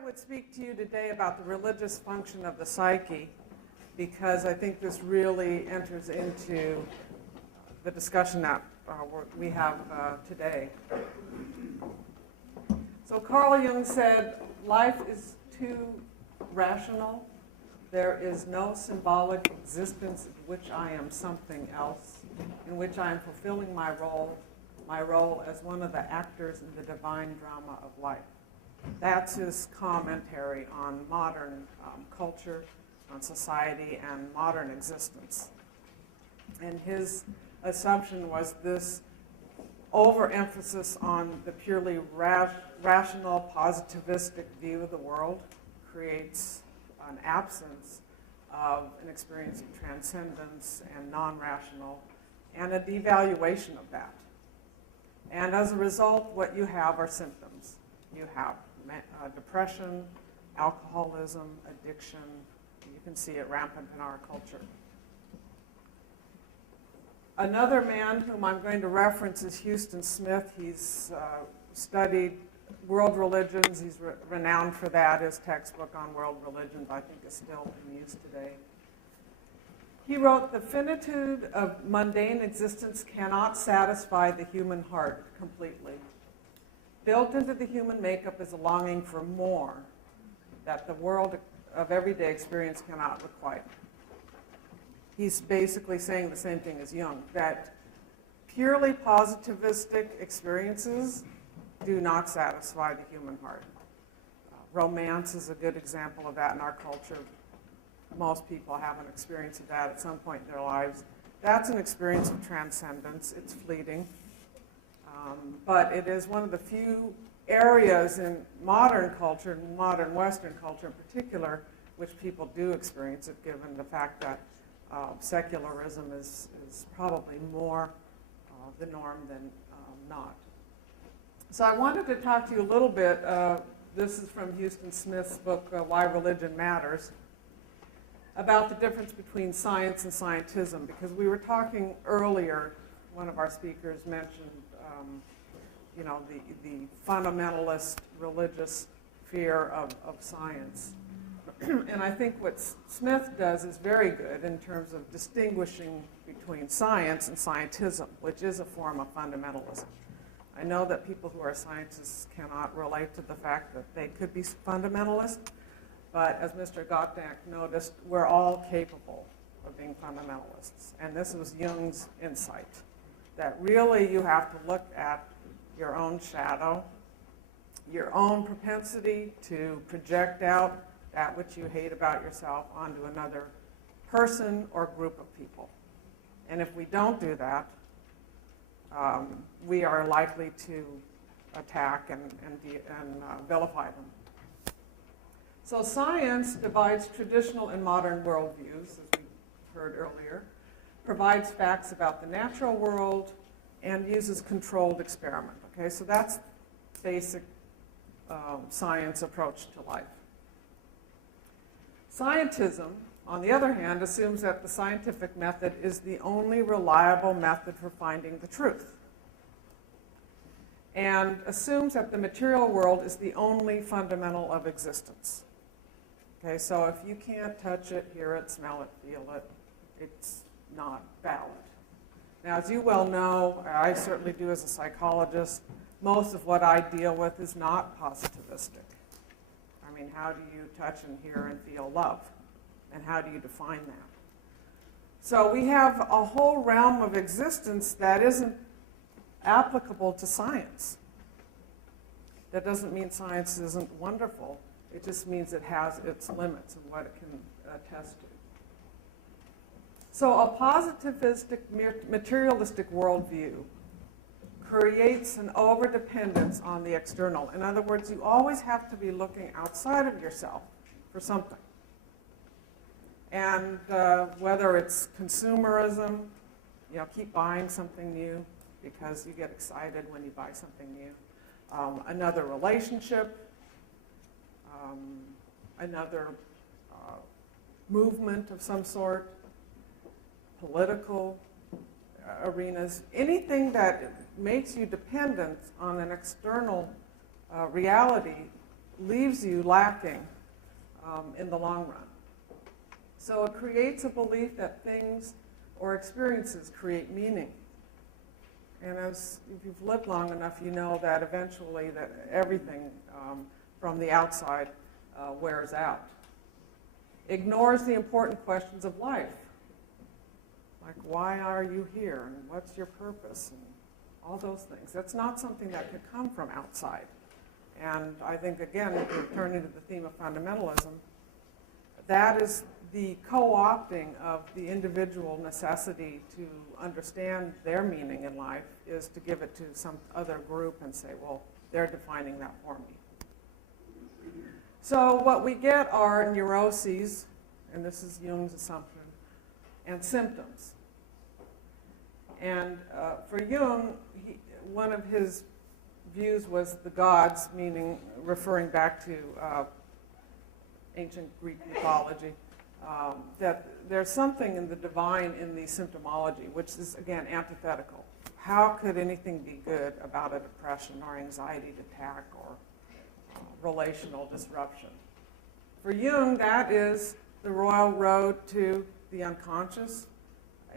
I would speak to you today about the religious function of the psyche, because I think this really enters into the discussion that we have today. So Carl Jung said, life is too rational. There is no symbolic existence in which I am something else, in which I am fulfilling my role as one of the actors in the divine drama of life. That's his commentary on modern culture, on society, and modern existence. And his assumption was this overemphasis on the purely rational, positivistic view of the world creates an absence of an experience of transcendence and non-rational, and a devaluation of that. And as a result, what you have are symptoms. You have depression, alcoholism, addiction. You can see it rampant in our culture. Another man whom I'm going to reference is Huston Smith. He's studied world religions. He's renowned for that. His textbook on world religions, I think, is still in use today. He wrote, "The finitude of mundane existence cannot satisfy the human heart completely. Built into the human makeup is a longing for more that the world of everyday experience cannot requite." He's basically saying the same thing as Jung, that purely positivistic experiences do not satisfy the human heart. Romance is a good example of that in our culture. Most people have an experience of that at some point in their lives. That's an experience of transcendence. It's fleeting. But it is one of the few areas in modern culture, modern Western culture in particular, which people do experience it, given the fact that secularism is probably more the norm than not. So I wanted to talk to you a little bit. This is from Huston Smith's book, Why Religion Matters, about the difference between science and scientism, because we were talking earlier, one of our speakers mentioned the fundamentalist religious fear of science. And I think what Smith does is very good in terms of distinguishing between science and scientism, which is a form of fundamentalism. I know that people who are scientists cannot relate to the fact that they could be fundamentalist, but as Mr. Gottdank noticed, we're all capable of being fundamentalists. And this was Jung's insight, that really you have to look at your own shadow, your own propensity to project out that which you hate about yourself onto another person or group of people. And if we don't do that, we are likely to attack and vilify them. So science divides traditional and modern worldviews, as we heard earlier, provides facts about the natural world, and uses controlled experiment. Okay, so that's basic science approach to life. Scientism, on the other hand, assumes that the scientific method is the only reliable method for finding the truth, and assumes that the material world is the only fundamental of existence. Okay, so if you can't touch it, hear it, smell it, feel it, it's not valid. Now, as you well know, I certainly do as a psychologist, most of what I deal with is not positivistic. I mean, how do you touch and hear and feel love? And how do you define that? So we have a whole realm of existence that isn't applicable to science. That doesn't mean science isn't wonderful. It just means it has its limits and what it can attest to. So a positivistic, materialistic worldview creates an overdependence on the external. In other words, you always have to be looking outside of yourself for something. And whether it's consumerism, keep buying something new because you get excited when you buy something new. Another relationship, another movement of some sort, political arenas, anything that makes you dependent on an external reality leaves you lacking in the long run. So it creates a belief that things or experiences create meaning. And if you've lived long enough, you know that eventually that everything from the outside wears out. Ignores the important questions of life. Like, why are you here? And what's your purpose? And all those things. That's not something that could come from outside. And I think, again, returning to the theme of fundamentalism, that is the co-opting of the individual necessity to understand their meaning in life is to give it to some other group and say, well, they're defining that for me. So what we get are neuroses, and this is Jung's assumption, and symptoms. And for Jung, one of his views was the gods, meaning referring back to ancient Greek mythology, that there's something in the divine in the symptomology, which is, again, antithetical. How could anything be good about a depression or anxiety attack or relational disruption? For Jung, that is the royal road to the unconscious,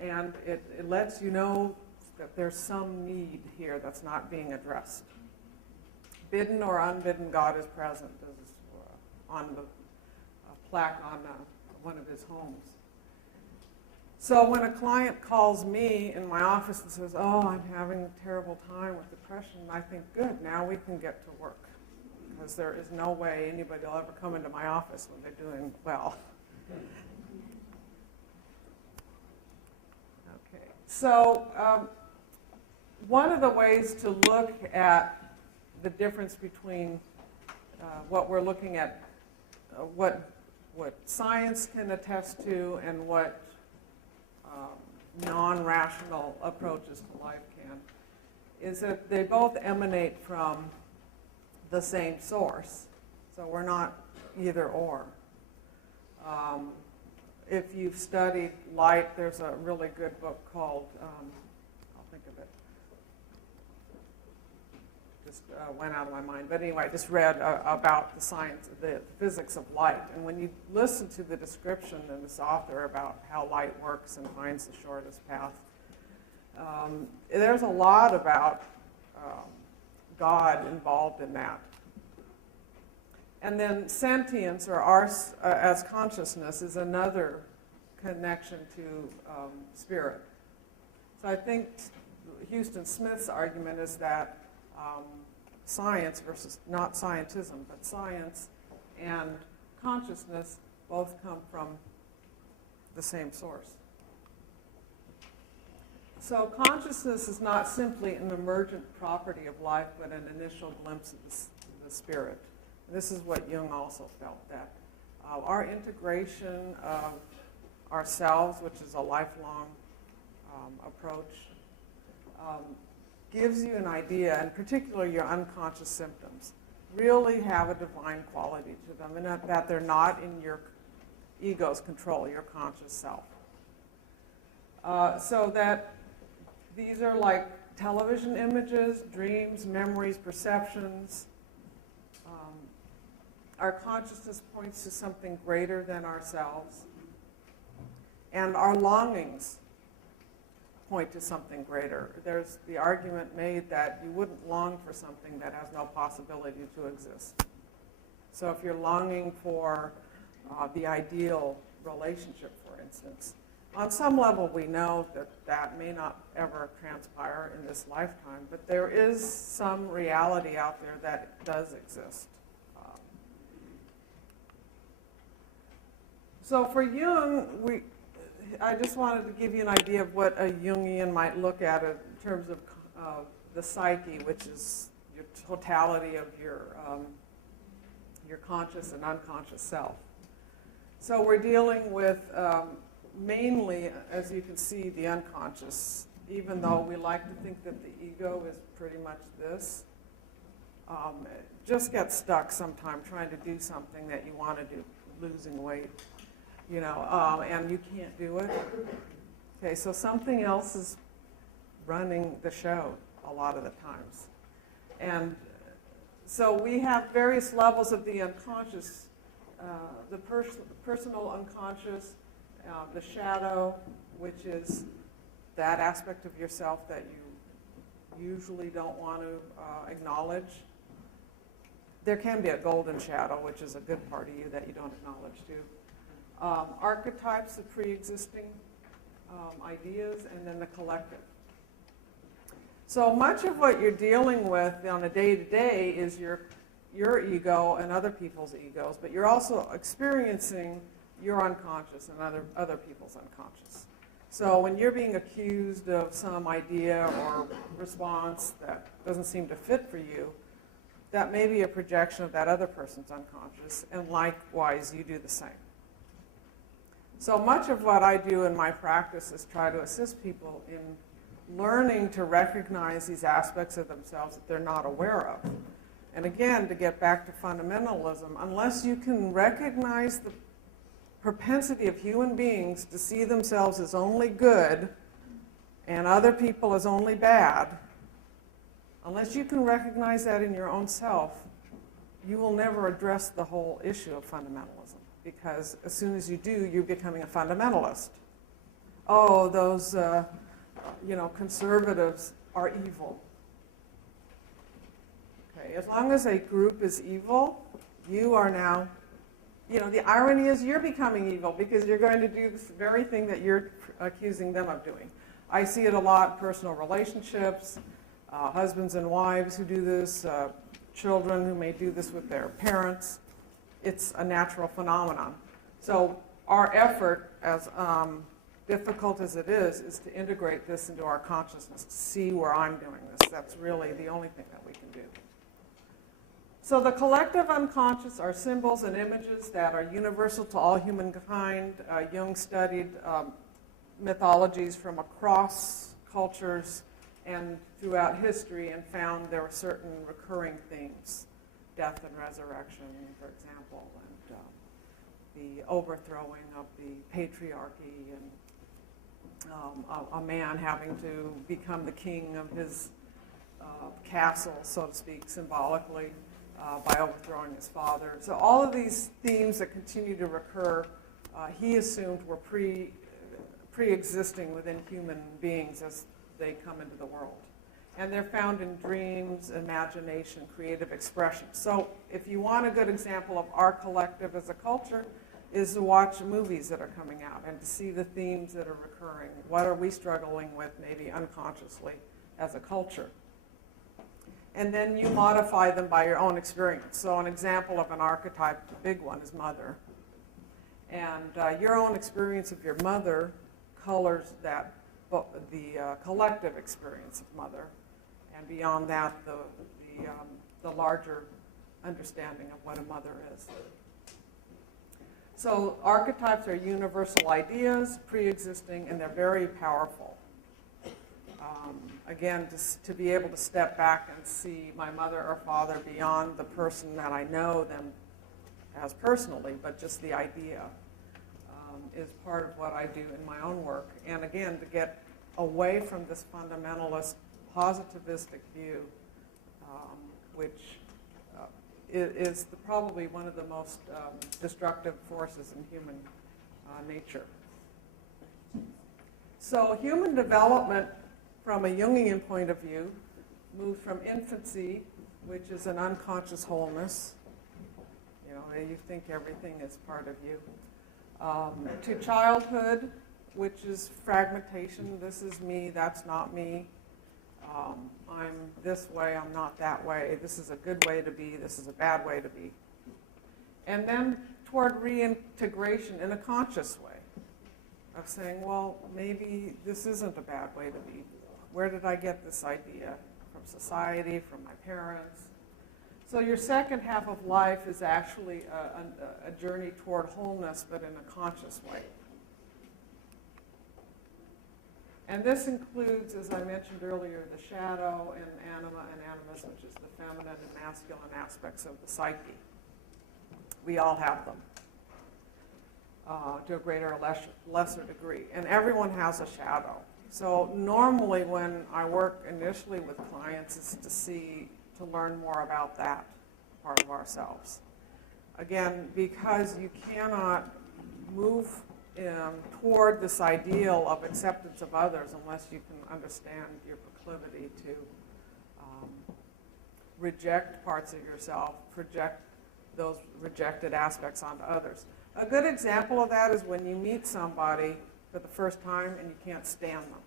and it lets you know that there's some need here that's not being addressed. Bidden or unbidden, God is present. This is on the plaque on one of his homes. So when a client calls me in my office and says, oh, I'm having a terrible time with depression, I think, good, now we can get to work. Because there is no way anybody will ever come into my office when they're doing well. Okay, so one of the ways to look at the difference between what we're looking at, what science can attest to and what non-rational approaches to life can, is that they both emanate from the same source. So we're not either or. If you've studied light, there's a really good book called, I'll think of it, just went out of my mind. But anyway, I just read about the science, the physics of light. And when you listen to the description in this author about how light works and finds the shortest path, there's a lot about God involved in that. And then sentience, or ours as consciousness, is another connection to spirit. So I think Houston Smith's argument is that science versus, not scientism, but science and consciousness both come from the same source. So consciousness is not simply an emergent property of life, but an initial glimpse of the spirit. This is what Jung also felt, that our integration of ourselves, which is a lifelong approach, gives you an idea, and particularly your unconscious symptoms, really have a divine quality to them, and that they're not in your ego's control, your conscious self. So that these are like television images, dreams, memories, perceptions. Our consciousness points to something greater than ourselves. And our longings point to something greater. There's the argument made that you wouldn't long for something that has no possibility to exist. So if you're longing for the ideal relationship, for instance, on some level we know that that may not ever transpire in this lifetime, but there is some reality out there that does exist. So for Jung, I just wanted to give you an idea of what a Jungian might look at in terms of the psyche, which is your totality of your conscious and unconscious self. So we're dealing with mainly, as you can see, the unconscious, even though we like to think that the ego is pretty much this. Just get stuck sometime trying to do something that you want to do, losing weight. You know, and you can't do it. Okay, so something else is running the show a lot of the times. And So we have various levels of the unconscious, the personal unconscious, the shadow, which is that aspect of yourself that you usually don't want to acknowledge. There can be a golden shadow, which is a good part of you that you don't acknowledge too. Archetypes of pre-existing ideas, and then the collective. So much of what you're dealing with on a day-to-day is your ego and other people's egos, but you're also experiencing your unconscious and other people's unconscious. So when you're being accused of some idea or response that doesn't seem to fit for you, that may be a projection of that other person's unconscious, and likewise you do the same. So much of what I do in my practice is try to assist people in learning to recognize these aspects of themselves that they're not aware of. And again, to get back to fundamentalism, unless you can recognize the propensity of human beings to see themselves as only good and other people as only bad, unless you can recognize that in your own self, you will never address the whole issue of fundamentalism. Because as soon as you do, you're becoming a fundamentalist. Oh, those conservatives are evil. Okay, as long as a group is evil, you are now, the irony is you're becoming evil because you're going to do this very thing that you're accusing them of doing. I see it a lot in personal relationships, husbands and wives who do this, children who may do this with their parents. It's a natural phenomenon. So our effort, as difficult as it is to integrate this into our consciousness, to see where I'm doing this. That's really the only thing that we can do. So the collective unconscious are symbols and images that are universal to all humankind. Jung studied mythologies from across cultures and throughout history and found there were certain recurring themes. Death and resurrection, for example, and the overthrowing of the patriarchy, and a man having to become the king of his castle, so to speak, symbolically, by overthrowing his father. So all of these themes that continue to recur, he assumed were pre-existing within human beings as they come into the world. And they're found in dreams, imagination, creative expression. So if you want a good example of our collective as a culture, is to watch movies that are coming out and to see the themes that are recurring. What are we struggling with, maybe unconsciously, as a culture? And then you modify them by your own experience. So an example of an archetype, the big one, is mother. And your own experience of your mother colors that, the collective experience of mother. And beyond that, the larger understanding of what a mother is. So archetypes are universal ideas, pre-existing, and they're very powerful. Again, to be able to step back and see my mother or father beyond the person that I know them as personally, but just the idea is part of what I do in my own work. And again, to get away from this fundamentalist, positivistic view, which is probably one of the most destructive forces in human nature. So human development, from a Jungian point of view, moves from infancy, which is an unconscious wholeness, you think everything is part of you, to childhood, which is fragmentation. This is me, that's not me. I'm this way, I'm not that way. This is a good way to be, this is a bad way to be. And then toward reintegration in a conscious way of saying, well, maybe this isn't a bad way to be. Where did I get this idea? From society, from my parents? So your second half of life is actually a journey toward wholeness, but in a conscious way. And this includes, as I mentioned earlier, the shadow and anima and animus, which is the feminine and masculine aspects of the psyche. We all have them to a greater or lesser degree. And everyone has a shadow. So normally when I work initially with clients, it's to see to learn more about that part of ourselves. Again, because you cannot move toward this ideal of acceptance of others unless you can understand your proclivity to reject parts of yourself, project those rejected aspects onto others. A good example of that is when you meet somebody for the first time and you can't stand them.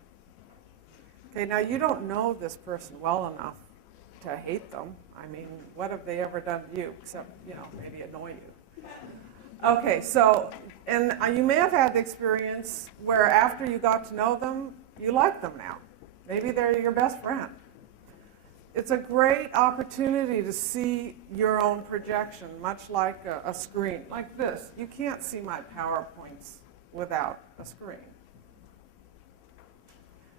Okay, now you don't know this person well enough to hate them. I mean, what have they ever done to you except, maybe annoy you? Okay, so, and you may have had the experience where after you got to know them, you like them now. Maybe they're your best friend. It's a great opportunity to see your own projection, much like a screen, like this. You can't see my PowerPoints without a screen.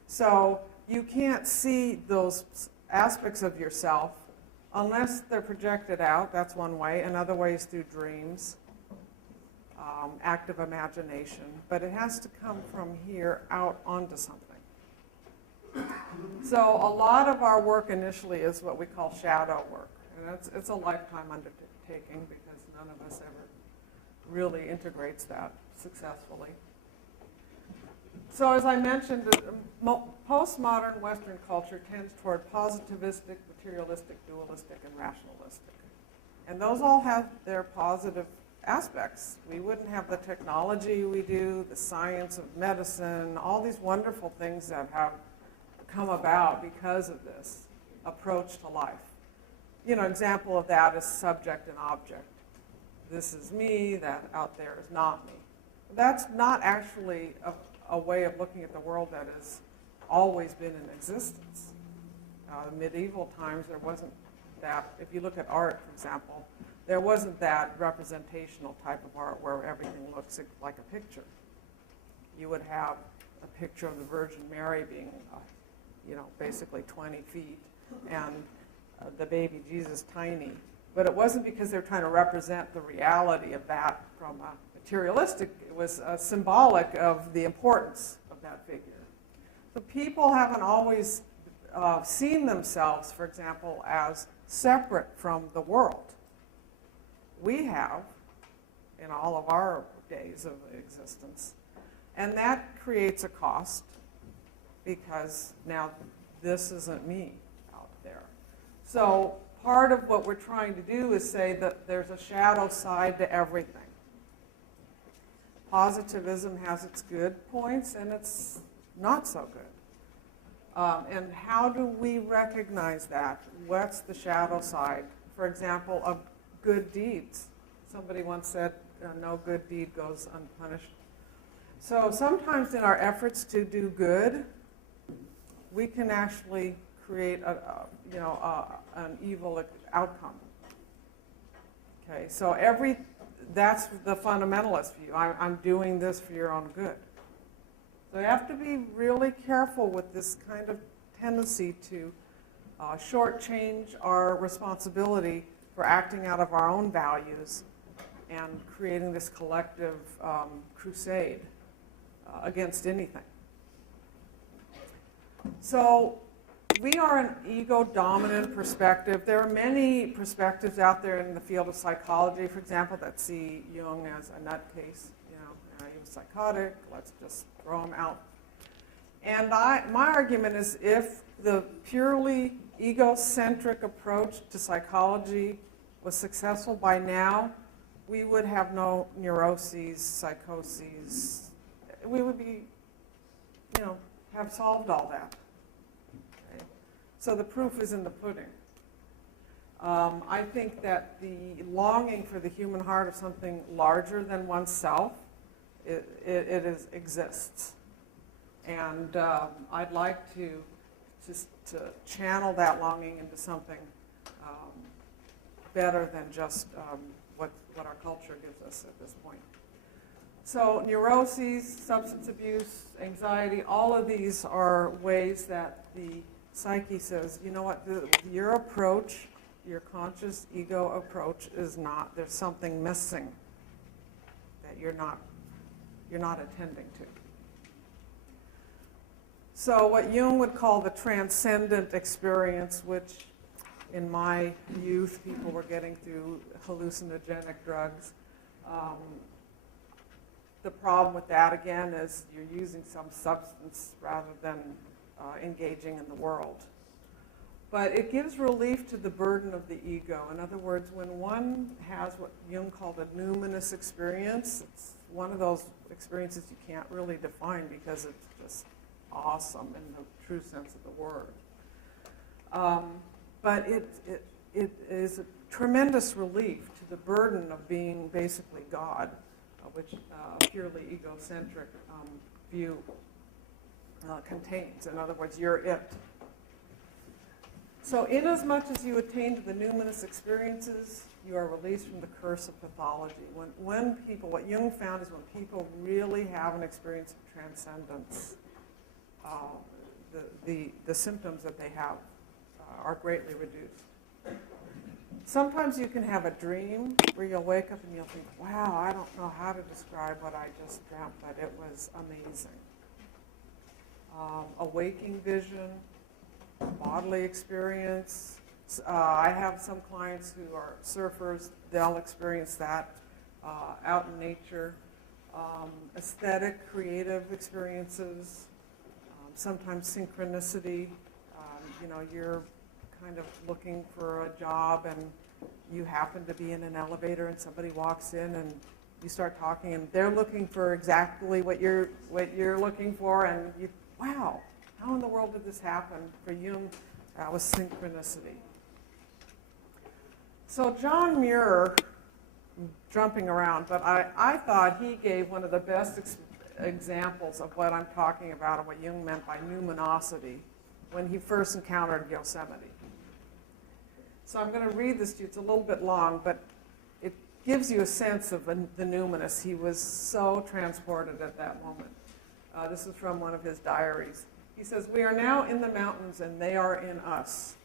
So you can't see those aspects of yourself unless they're projected out. That's one way. Another way is through dreams, active imagination. But it has to come from here out onto something. So a lot of our work initially is what we call shadow work. And it's a lifetime undertaking because none of us ever really integrates that successfully. So as I mentioned, postmodern Western culture tends toward positivistic, materialistic, dualistic, and rationalistic. And those all have their positive aspects. We wouldn't have the technology we do, the science of medicine, all these wonderful things that have come about because of this approach to life. Example of that is subject and object. This is me, that out there is not me. That's not actually a way of looking at the world that has always been in existence. In medieval times, there wasn't that. If you look at art, for example, there wasn't that representational type of art where everything looks like a picture. You would have a picture of the Virgin Mary being, basically 20 feet, and the baby Jesus tiny. But it wasn't because they were trying to represent the reality of that from a materialistic. It was symbolic of the importance of that figure. So people haven't always seen themselves, for example, as separate from the world. We have in all of our days of existence. And that creates a cost because now this isn't me out there. So part of what we're trying to do is say that there's a shadow side to everything. Positivism has its good points and it's not so good. And how do we recognize that? What's the shadow side? For example, of good deeds. Somebody once said, no good deed goes unpunished. So sometimes in our efforts to do good, we can actually create an evil outcome. Okay, so that's the fundamentalist view. I'm doing this for your own good. So you have to be really careful with this kind of tendency to shortchange our responsibility for acting out of our own values and creating this collective crusade against anything. So we are an ego-dominant perspective. There are many perspectives out there in the field of psychology, for example, that see Jung as a nutcase. He was psychotic, let's just throw him out. And my argument is if the purely egocentric approach to psychology was successful by now, we would have no neuroses, psychoses. We would be, have solved all that. Okay? So the proof is in the pudding. I think that the longing for the human heart of something larger than oneself, it exists. And I'd like to channel that longing into something better than just what our culture gives us at this point. So neuroses, substance abuse, anxiety, all of these are ways that the psyche says, you know what, your approach, your conscious ego approach is not, there's something missing that you're not attending to. So what Jung would call the transcendent experience, which in my youth, people were getting through hallucinogenic drugs. The problem with that, again, is you're using some substance rather than engaging in the world. But it gives relief to the burden of the ego. In other words, when one has what Jung called a numinous experience, it's one of those experiences you can't really define because it's just awesome in the true sense of the word. But it is a tremendous relief to the burden of being basically God, which a purely egocentric view contains. In other words, you're it. So inasmuch as you attain to the numinous experiences, you are released from the curse of pathology. When people, what Jung found is when people really have an experience of transcendence, the symptoms that they have are greatly reduced. Sometimes you can have a dream where you'll wake up and you'll think, wow, I don't know how to describe what I just dreamt, but it was amazing. A waking vision, bodily experience. I have some clients who are surfers. They'll experience that out in nature. Aesthetic, creative experiences. Sometimes synchronicity. You're kind of looking for a job and you happen to be in an elevator and somebody walks in and you start talking and they're looking for exactly what you're looking for, and you, wow, how in the world did this happen? For Jung, that was synchronicity. So John Muir, jumping around, but I thought he gave one of the best examples of what I'm talking about and what Jung meant by numinosity when he first encountered Yosemite. So I'm going to read this to you. It's a little bit long, but it gives you a sense of the numinous. He was so transported at that moment. This is from one of his diaries. He says, "We are now in the mountains and they are in us.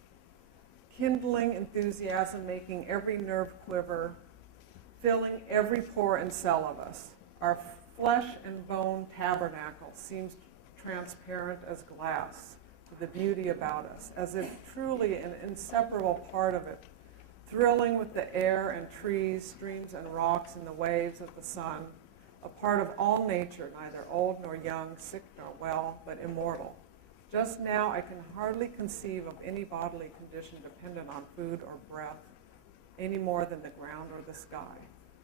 Kindling enthusiasm, making every nerve quiver, filling every pore and cell of us. Our flesh and bone tabernacle seems transparent as glass to the beauty about us, as if truly an inseparable part of it, thrilling with the air and trees, streams and rocks and the waves of the sun, a part of all nature, neither old nor young, sick nor well, but immortal. Just now I can hardly conceive of any bodily condition dependent on food or breath, any more than the ground or the sky.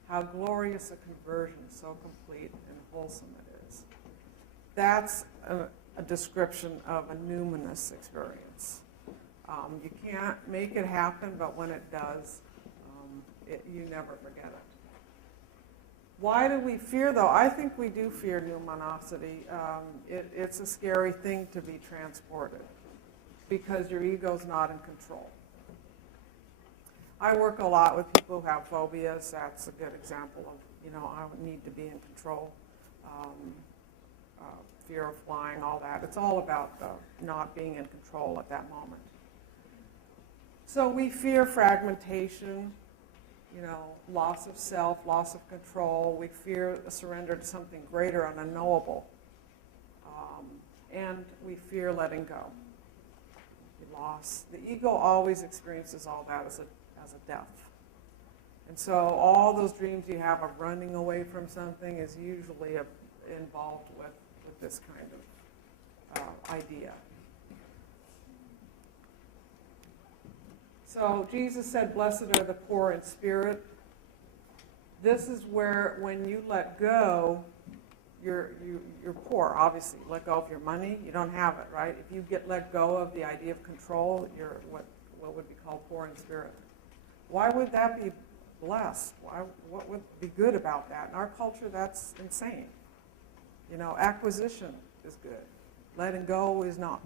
How glorious a conversion, so complete and wholesome it is." That's a description of a numinous experience. You can't make it happen, but when it does, you never forget it. Why do we fear, though? I think we do fear numinosity. It's a scary thing to be transported because your ego's not in control. I work a lot with people who have phobias. That's a good example of, I need to be in control. Fear of flying, all that. It's all about not being in control at that moment. So we fear fragmentation, loss of self, loss of control. We fear a surrender to something greater and unknowable. And we fear letting go. Loss. The ego always experiences all that as a death. And so all those dreams you have of running away from something is usually involved with this kind of idea. So Jesus said, "Blessed are the poor in spirit." This is where, when you let go, you're poor, obviously. Let go of your money, you don't have it, right? If you let go of the idea of control, you're what would be called poor in spirit. Why would that be blessed? What would be good about that? In our culture, that's insane. Acquisition is good. Letting go is not.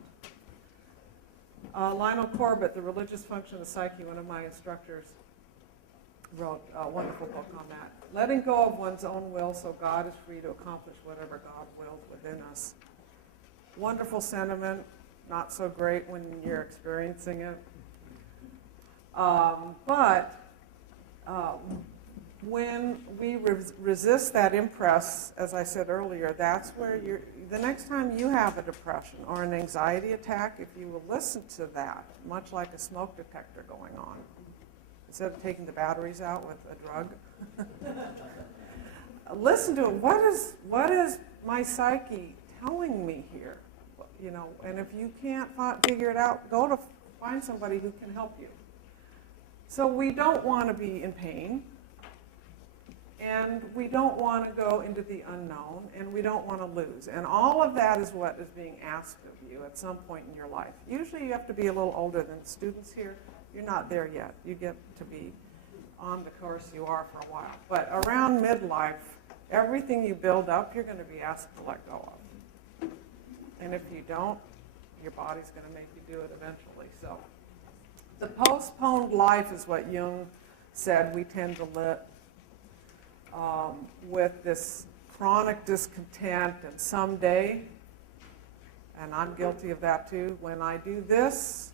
Lionel Corbett, The Religious Function of the Psyche, one of my instructors, wrote a wonderful book on that. Letting go of one's own will so God is free to accomplish whatever God willed within us. Wonderful sentiment, not so great when you're experiencing it. But when we resist that impress, as I said earlier, that's where the next time you have a depression or an anxiety attack, if you will listen to that, much like a smoke detector going on, instead of taking the batteries out with a drug, listen to it. What is my psyche telling me here? You know, and if you can't figure it out, go to find somebody who can help you. So we don't want to be in pain. And we don't want to go into the unknown, and we don't want to lose. And all of that is what is being asked of you at some point in your life. Usually you have to be a little older than the students here. You're not there yet. You get to be on the course you are for a while. But around midlife, everything you build up, you're going to be asked to let go of. And if you don't, your body's going to make you do it eventually. So the postponed life is what Jung said we tend to live. With this chronic discontent, and someday, and I'm guilty of that too, when I do this,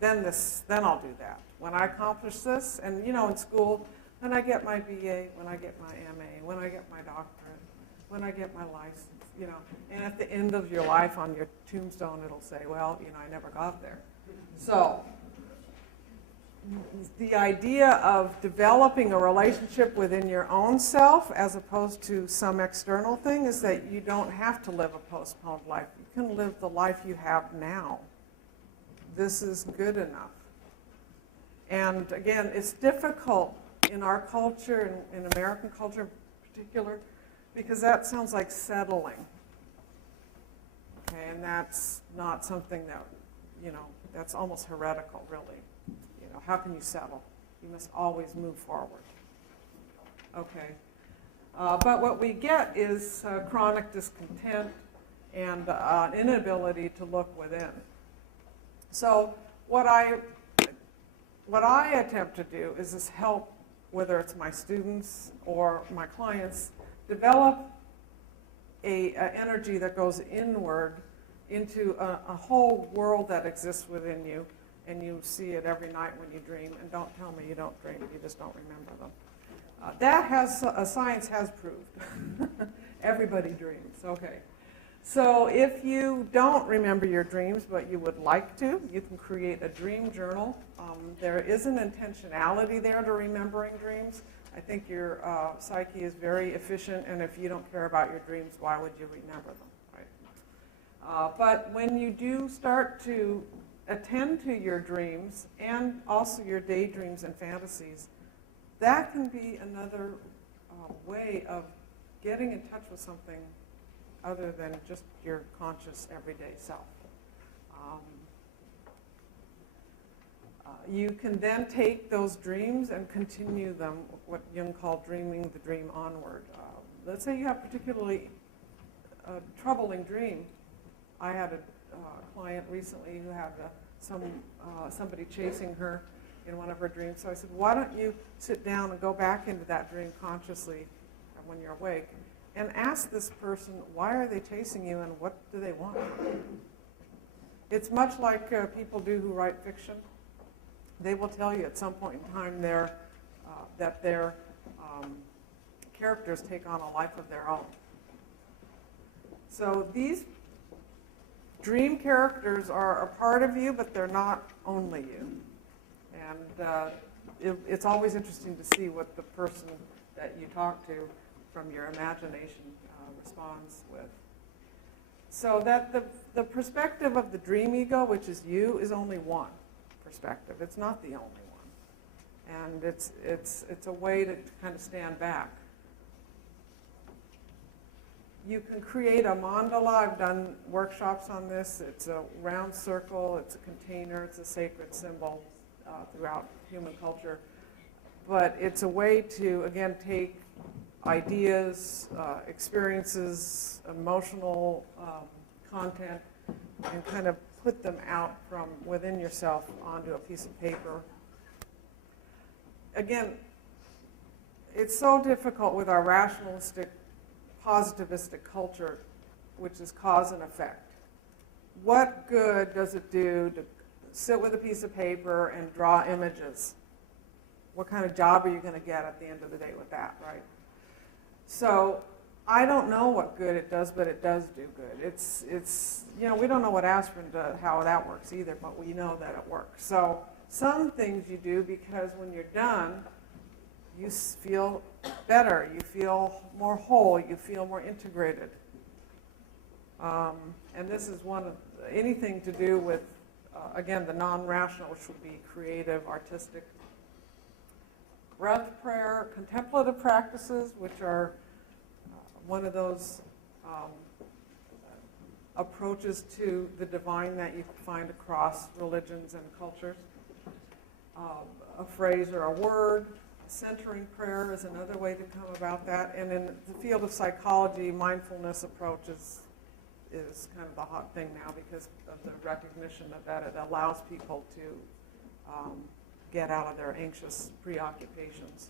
then I'll do that. When I accomplish this, and you know, in school, when I get my BA, when I get my MA, when I get my doctorate, when I get my license, you know, and at the end of your life on your tombstone, it'll say, well, you know, I never got there. So the idea of developing a relationship within your own self as opposed to some external thing is that you don't have to live a postponed life. You can live the life you have now. This is good enough. And again, it's difficult in our culture, in American culture in particular, because that sounds like settling. Okay, and that's not something that, you know, that's almost heretical, really. How can you settle? You must always move forward. Okay. But what we get is chronic discontent and an inability to look within. So what I attempt to do is just help, whether it's my students or my clients, develop a energy that goes inward into a whole world that exists within you. And you see it every night when you dream. And don't tell me you don't dream, you just don't remember them. That science has proved. Everybody dreams, okay. So if you don't remember your dreams, but you would like to, you can create a dream journal. There is an intentionality there to remembering dreams. I think your psyche is very efficient, and if you don't care about your dreams, why would you remember them, right? But when you do start to attend to your dreams and also your daydreams and fantasies, that can be another way of getting in touch with something other than just your conscious everyday self. You can then take those dreams and continue them, what Jung called dreaming the dream onward. Let's say you have particularly a troubling dream. I had a client recently who had somebody chasing her in one of her dreams. So I said, why don't you sit down and go back into that dream consciously when you're awake and ask this person, why are they chasing you and what do they want? It's much like people do who write fiction. They will tell you at some point in time that their characters take on a life of their own. So these dream characters are a part of you, but they're not only you. And it's always interesting to see what the person that you talk to from your imagination responds with. So that the perspective of the dream ego, which is you, is only one perspective. It's not the only one. And it's a way to kind of stand back. You can create a mandala. I've done workshops on this. It's a round circle. It's a container. It's a sacred symbol throughout human culture. But it's a way to, again, take ideas, experiences, emotional content, and kind of put them out from within yourself onto a piece of paper. Again, it's so difficult with our rationalistic, positivistic culture, which is cause and effect. What good does it do to sit with a piece of paper and draw images? what kind of job are you going to get at the end of the day with that, right? So I don't know what good it does, but it does do good. It's we don't know what aspirin does, how that works either, but we know that it works. So some things you do because when you're done, you feel better, you feel more whole, you feel more integrated. And this is anything to do with, again, the non-rational, which would be creative, artistic. Breath prayer, contemplative practices, which are one of those approaches to the divine that you can find across religions and cultures. A phrase or a word. Centering prayer is another way to come about that. And in the field of psychology, mindfulness approach is kind of the hot thing now because of the recognition of that. It allows people to get out of their anxious preoccupations.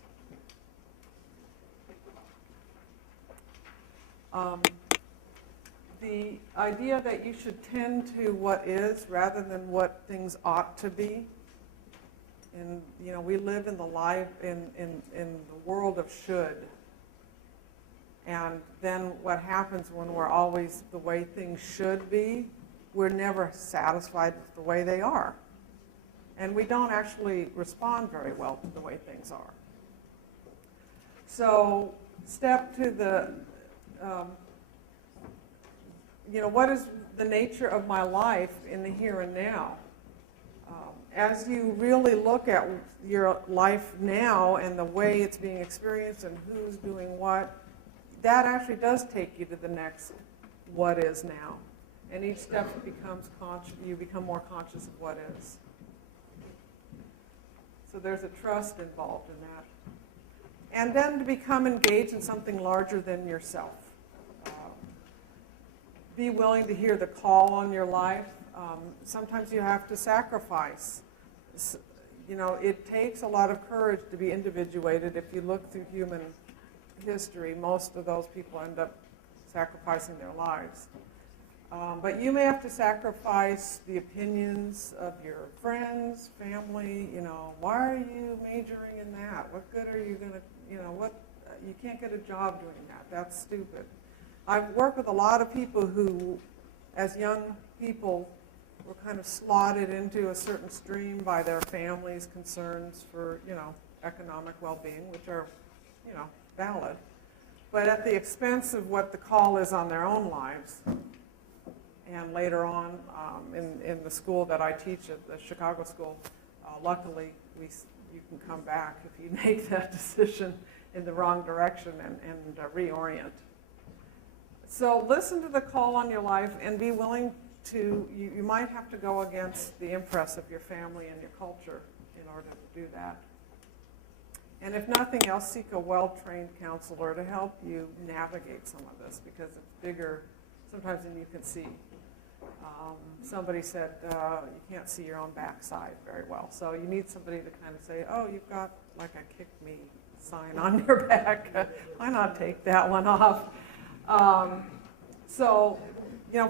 The idea that you should tend to what is rather than what things ought to be. And we live in the world of should. And then what happens when we're always the way things should be, we're never satisfied with the way they are. And we don't actually respond very well to the way things are. So step to the, what is the nature of my life in the here and now? As you really look at your life now and the way it's being experienced and who's doing what, that actually does take you to the next what is now. And each step becomes you become more conscious of what is. So there's a trust involved in that. And then to become engaged in something larger than yourself. Be willing to hear the call on your life. Sometimes you have to sacrifice. It takes a lot of courage to be individuated. If you look through human history, most of those people end up sacrificing their lives. But you may have to sacrifice the opinions of your friends, family. Why are you majoring in that? What good are you going to, you can't get a job doing that. That's stupid. I've worked with a lot of people who, as young people, were kind of slotted into a certain stream by their family's concerns for, economic well-being, which are, valid, but at the expense of what the call is on their own lives. And later on, in the school that I teach at the Chicago school, luckily you can come back if you make that decision in the wrong direction and reorient. So listen to the call on your life and be willing to, you might have to go against the impress of your family and your culture in order to do that. And if nothing else, seek a well-trained counselor to help you navigate some of this because it's bigger sometimes than you can see. Somebody said you can't see your own backside very well. So you need somebody to kind of say, oh, you've got like a kick me sign on your back. Why not take that one off?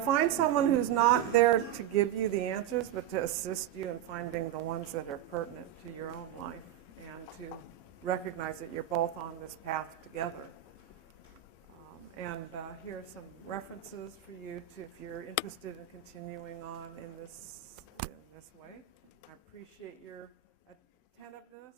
Find someone who's not there to give you the answers, but to assist you in finding the ones that are pertinent to your own life and to recognize that you're both on this path together. Here are some references for you to, if you're interested in continuing on in this way. I appreciate your attentiveness.